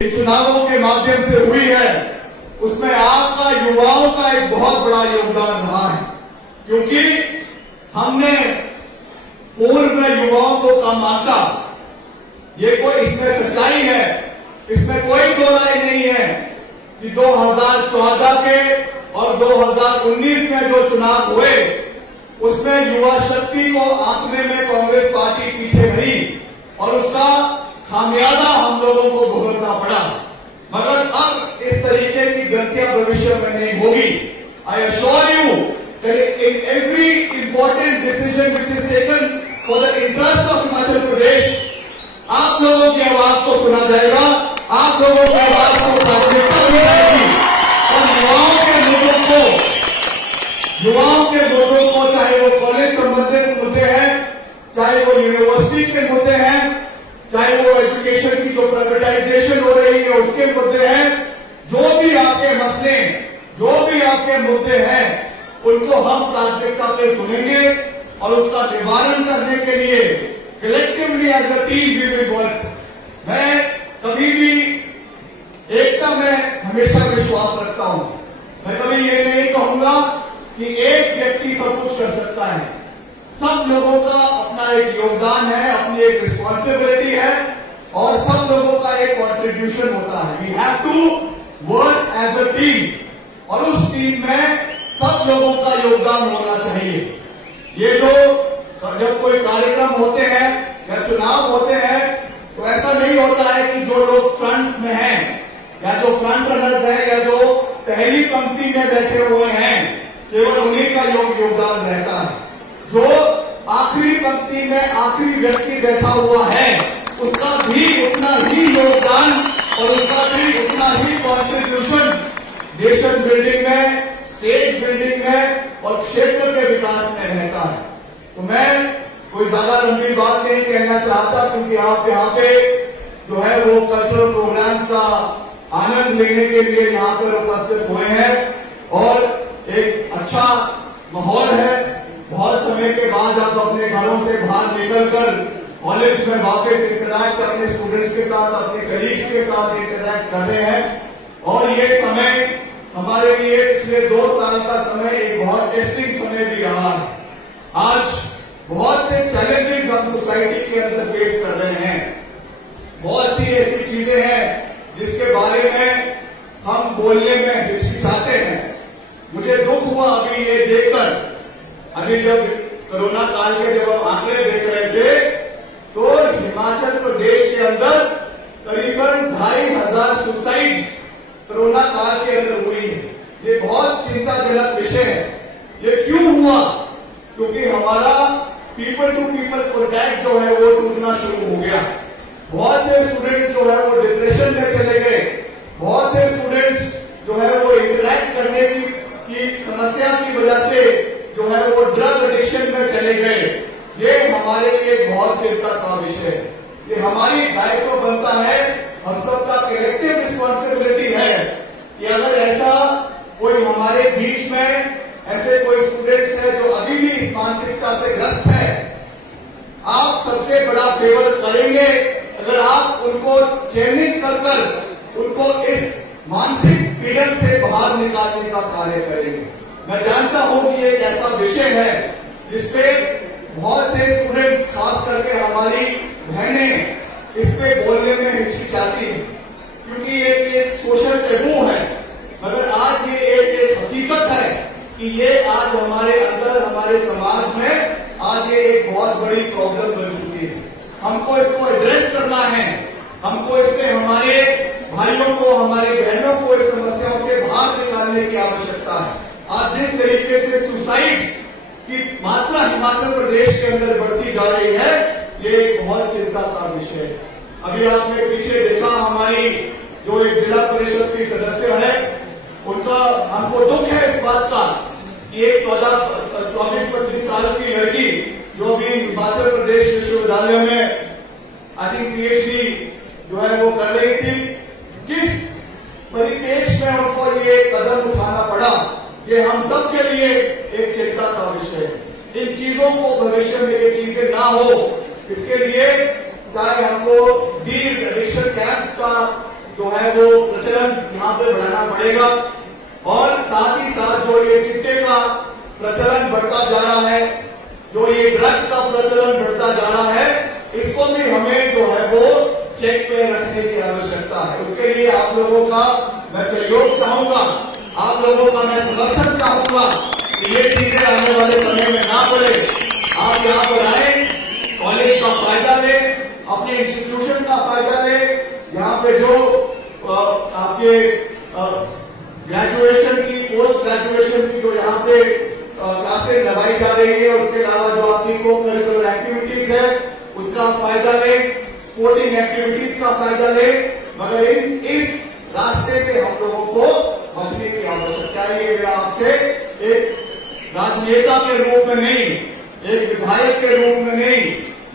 चुनावों के माध्यम से हुई है, उसमें आपका युवाओं का एक बहुत बड़ा योगदान रहा है, क्योंकि हमने पूर्व में युवाओं को काम आंका। ये कोई इसमें सच्चाई है, इसमें कोई दो राय नहीं है कि 2014 के और 2019 में जो चुनाव हुए उसमें युवा शक्ति को आंकने में कांग्रेस पार्टी पीछे रही और उसका खामियाजा हम लोगों को भुगतना पड़ा। मगर अब इस तरीके की गलतियां भविष्य में नहीं होगी। I assure you that in every important decision which is taken for the interest of Himachal Pradesh, आप लोगों की आवाज को सुना जाएगा, आप लोगों की आवाज को प्राथमिकता दी जाएगी और युवाओं के मुद्दों को, चाहे वो कॉलेज संबंधित मुद्दे हैं, चाहे वो यूनिवर्सिटी के मुद्दे हैं, चाहे वो एजुकेशन की जो प्राइवेटाइजेशन हो रही है उसके मुद्दे हैं, जो भी आपके मसले, जो भी आपके मुद्दे हैं, उनको हम प्राथमिकता पे सुनेंगे और उसका निवारण करने के लिए collectively as a team we will work. मैं कभी भी एकता में हमेशा विश्वास रखता हूं। मैं कभी ये नहीं कहूंगा कि एक व्यक्ति सब कुछ कर सकता है। सब लोगों का अपना एक योगदान है, अपनी एक रिस्पॉन्सिबिलिटी है और सब लोगों का एक कॉन्ट्रीब्यूशन होता है। We have to work as a team और उस टीम में सब लोगों का योगदान होना चाहिए। ये जो जब कोई कार्यक्रम होते हैं या चुनाव होते हैं तो ऐसा नहीं होता है कि जो लोग फ्रंट में हैं या जो फ्रंट रनर्स हैं या जो पहली पंक्ति में बैठे हुए हैं केवल उन्हीं का योगदान रहता है। जो आखिरी पंक्ति में आखिरी व्यक्ति बैठा हुआ है उसका भी उतना ही योगदान और उसका भी उतना ही कॉन्ट्रीब्यूशन नेशन बिल्डिंग में, स्टेट बिल्डिंग में और क्षेत्र के विकास में रहता है। तो मैं कोई ज्यादा लंबी बात नहीं कहना चाहता, क्योंकि आप यहाँ पे जो है वो कल्चरल प्रोग्राम्स का आनंद लेने के लिए यहाँ पर उपस्थित हुए हैं और एक अच्छा माहौल है। बहुत समय के बाद आप अपने घरों से बाहर निकलकर कॉलेज में वापस इंटरैक्ट अपने स्टूडेंट्स के साथ, अपने कलीग्स के साथ इंटरैक्ट कर रहे हैं और ये समय हमारे लिए पिछले 2 साल का समय एक बहुत टेस्टिंग समय भी रहा है। आज बहुत से चैलेंजेस हम सोसाइटी के अंदर फेस कर रहे हैं। बहुत सी ऐसी चीजें हैं जिसके बारे में हम बोलने में हिचकिचाते हैं। मुझे दुख हुआ अभी ये देखकर, अभी जब कोरोना काल के जब हम आंकड़े देख रहे थे तो हिमाचल प्रदेश के अंदर करीबन 2500 सुसाइड कोरोना काल के अंदर हुई है। ये बहुत चिंताजनक विषय है। ये क्यों हुआ? क्योंकि हमारा पीपल टू पीपल कॉन्टैक्ट जो है वो टूटना शुरू हो गया। बहुत से स्टूडेंट्स जो है वो डिप्रेशन में चले गए। बहुत से स्टूडेंट्स जो है वो इंटरैक्ट करने की समस्या की वजह से जो है वो ड्रग एडिक्शन में चले गए। ये हमारे लिए बहुत चिंता का विषय है। ये हमारी दायित्व बनता है, हम सबका कलेक्टिव रिस्पॉन्सिबिलिटी है कि अगर ऐसा कोई हमारे बीच में ऐसे कोई स्टूडेंट्स है जो अभी भी इस मानसिकता से ग्रस्त है, आप सबसे बड़ा फेवर करेंगे अगर आप उनको चयनित कर उनको इस मानसिक पीड़न से बाहर निकालने का कार्य करेंगे। मैं जानता हूं कि एक ऐसा विषय है जिसपे बहुत से स्टूडेंट्स, खास करके हमारी बहनें, इस पे बोलने में हिचकिचाती हैं क्योंकि ये एक सोशल टेबू है। मगर आज ये एक हकीकत है कि ये आज हमारे अंदर, हमारे समाज में आज ये एक बहुत बड़ी प्रॉब्लम बन चुकी है। हमको इसको एड्रेस करना है। हमको इससे हमारे भाइयों को, हमारी बहनों को इस समस्याओं से बाहर निकालने की आवश्यकता है। आज जिस तरीके से सुसाइड्स की मात्रा हिमाचल प्रदेश के अंदर बढ़ती जा रही है, ये एक बहुत चिंता का विषय है। अभी आपने पीछे देखा, हमारी जो एक जिला परिषद की सदस्य है, उनका हमको दुख है इस बात का कि एक 24-25 साल की लड़की जो भी हिमाचल प्रदेश विश्वविद्यालय में आई थिंक PhD जो है वो कर रही थी, किस परिप्रेक्ष्य में उनको ये कदम उठाना पड़ा, ये हम सब के लिए एक चिंता का विषय है। इन चीजों को भविष्य में ये चीजें ना हो, इसके लिए चाहे हमको डीप एडिक्शन कैंप्स का जो है वो प्रचलन यहाँ पे बढ़ाना पड़ेगा। और साथ ही साथ जो ये चिट्टे का प्रचलन बढ़ता जा रहा है, जो ये ड्रग्स का प्रचलन बढ़ता जा रहा है, इसको भी हमें जो है वो चेक पे रखने की आवश्यकता है। उसके लिए आप लोगों का मैं सहयोग चाहूंगा, आप लोगों का मैं समर्थन चाहूंगा कि ये चीजें आने वाले समय में ना बढ़े। आप यहाँ पर आए, कॉलेज का फायदा ले, अपने इंस्टीट्यूशन का फायदा ले। यहाँ पे जो आपके ग्रेजुएशन की, पोस्ट ग्रेजुएशन की जो यहाँ पे क्लासेज लगाई जा रही है, उसके अलावा जो आपकी को करिकुलर एक्टिविटीज है उसका फायदा ले, स्पोर्टिंग एक्टिविटीज का फायदा ले। मगर इस रास्ते से हम लोगों को बचने की आवश्यकता है। ये मेरा आपसे एक राजनेता के रूप में नहीं, एक विधायक के रूप में नहीं,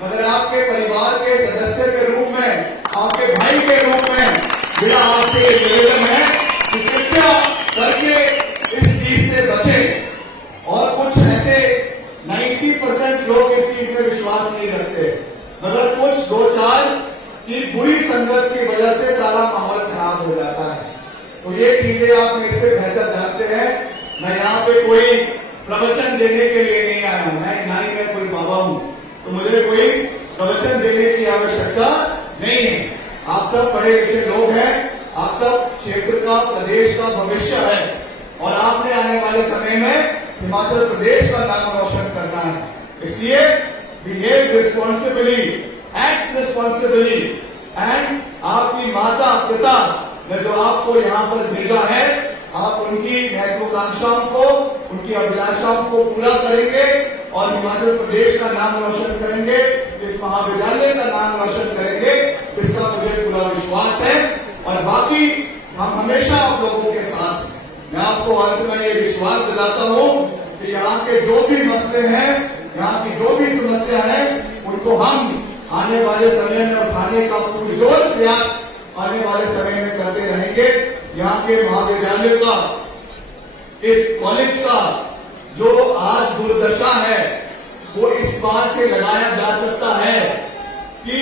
मगर आपके परिवार के सदस्य के रूप में, आपके भाई के रूप में मेरा आपसे निवेदन है कि कृपया करके इस चीज से बचें। और कुछ ऐसे 90% लोग इस चीज में विश्वास नहीं रखते, मगर कुछ 2-4 की बुरी संगत की वजह से सारा माहौल खराब हो जाता है। तो ये चीजें आप मेरे से बेहतर जानते हैं। मैं यहाँ पे कोई प्रवचन देने के लिए नहीं आया हूं, ना ही मैं कोई बाबा हूं, तो मुझे कोई प्रवचन देने की आवश्यकता नहीं है। आप सब पढ़े लिखे लोग हैं, आप सब क्षेत्र का, प्रदेश का भविष्य है, और आपने आने वाले समय में हिमाचल प्रदेश का नाम रोशन करना है। इसलिए behave responsibly, act responsibly, and आपकी माता पिता ने जो आपको यहाँ पर भेजा है, आप उनकी महत्वाकांक्षाओं को, उनकी अभिलाषाओं को पूरा करेंगे और हिमाचल प्रदेश का नाम रोशन करेंगे, इस महाविद्यालय का नाम रोशन करेंगे, इसका मुझे पूरा विश्वास है। और बाकी हम हमेशा आप लोगों के साथ हैं। मैं आपको अंत में ये विश्वास दिलाता हूँ कि यहाँ के जो भी मसले हैं, यहाँ की जो भी समस्या है, उनको हम आने वाले समय में उठाने का पुरजोर प्रयास आने वाले समय में करते रहेंगे। यहाँ के महाविद्यालय का, इस कॉलेज का जो आज दुर्दशा है, वो इस बात से लगाया जा सकता है कि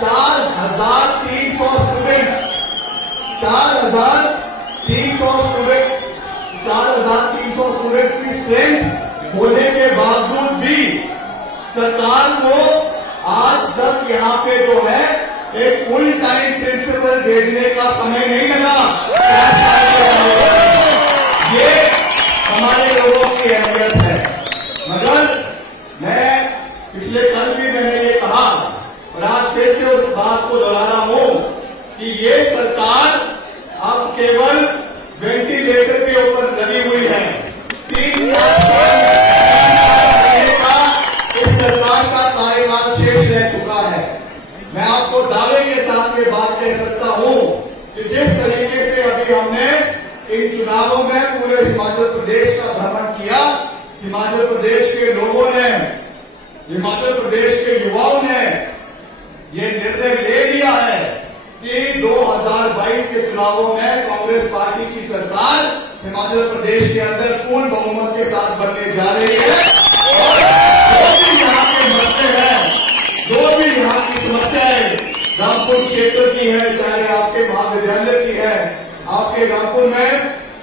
4,300 स्टूडेंट्स, 4,300 स्टूडेंट्स की स्ट्रेंथ होने के बावजूद भी सरकार को आज तक यहाँ पे जो है एक फुल टाइम प्रिंसिपल भेजने का समय नहीं लगा। ये हमारे लोगों की अहमियत है। मगर मैं पिछले कल भी मैंने ये कहा और आज फिर से उस बात को दोहरा हूं कि ये सरकार अब केवल वेंटिलेटर के ऊपर लगी हुई है। 3 लाख का इस सरकार का कार्यकाल शेष रह चुका है। मैं आपको दावे के साथ ये बात कह सकता हूं कि जिस तरीके से अभी हमने इन चुनावों में पूरे हिमाचल प्रदेश का भ्रमण किया, हिमाचल प्रदेश के लोगों ने, हिमाचल प्रदेश के युवाओं ने ये निर्णय ले लिया है कि 2022 के चुनावों में कांग्रेस पार्टी की सरकार हिमाचल प्रदेश के अंदर पूर्ण बहुमत के साथ बनने जा रही है। और जो भी यहाँ के मसले हैं, जो भी यहाँ की समस्याएं रामपुर क्षेत्र की है, चाहे आपके महाविद्यालय की है, आपके रामपुर में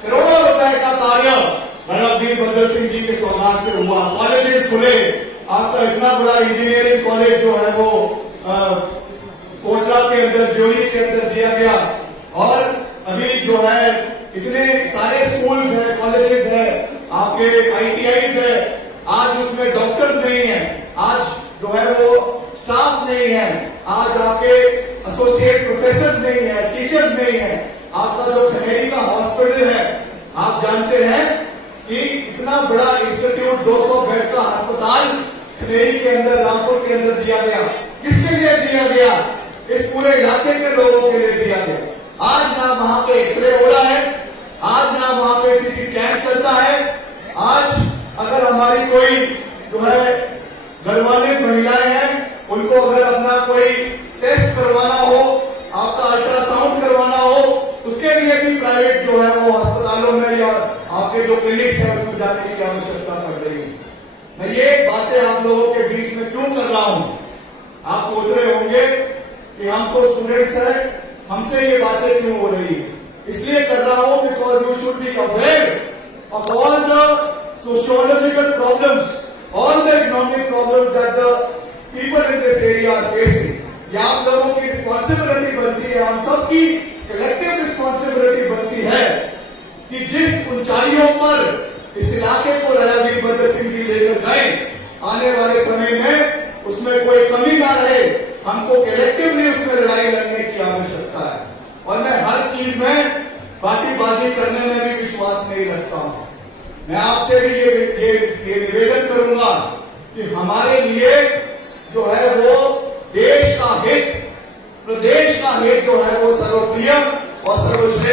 करोड़ों रुपए का कार्य भरत वीरभद्र सिंह जी के सौगात से हुआ, कॉलेजेस खुले, आपका इतना बड़ा इंजीनियरिंग कॉलेज जो है वो कोटला के अंदर, ज्योरी के अंदर दिया गया, और अभी जो है इतने सारे स्कूल है, कॉलेजेस है, आपके ITIs है, आज उसमें डॉक्टर्स नहीं है, आज जो है वो स्टाफ नहीं है, आज आपके एसोसिएट प्रोफेसर नहीं है, टीचर्स नहीं है। आपका जो खनेरी का हॉस्पिटल है, आप जानते हैं कि इतना बड़ा इंस्टीट्यूट, 200 बेड का अस्पताल खनेरी के अंदर, रामपुर के अंदर दिया गया। किसके लिए दिया गया? इस पूरे इलाके के लोगों के लिए दिया गया। आज ना वहां पे एक्सरे हो रहा है, आज ना वहां पे CT स्कैन चलता है। आज अगर हमारी कोई जो है घरवाली महिलाएं हैं, उनको अगर अपना कोई टेस्ट करवाना हो, आपका अल्ट्रासाउंड करवाना हो, उसके लिए भी प्राइवेट जो है वो अस्पतालों में या आपके जो क्लिनिक है उसमें जाने की आवश्यकता पड़ रही है। मैं ये बातें आप लोगों के बीच में क्यों कर रहा हूं? आप सोच रहे होंगे कि हम तो स्टूडेंट्स हैं, हमसे ये बातें क्यों हो रही है। इसलिए कर रहा हूं because you should be aware of all the sociological problems, all the economic problems that the people in this area are facing. ये आप लोगों की रिस्पॉन्सिबिलिटी बनती है, हम सबकी कलेक्टिव रिस्पॉन्सिबिलिटी बनती है कि जिस ऊंचाइयों पर इस इलाके को राजा वीरभद्र सिंह जी लेकर गए, आने वाले समय में उसमें कोई कमी ना रहे। हमको कलेक्टिवली उसमें लड़ाई लड़ने की आवश्यकता है और मैं हर चीज में पार्टीबाजी करने में भी विश्वास नहीं रखता हूं। मैं आपसे भी ये निवेदन करूंगा कि हमारे लिए जो है वो देश का हित, प्रदेश का हित जो है वो सर्वप्रिय और सर्वश्रेष्ठ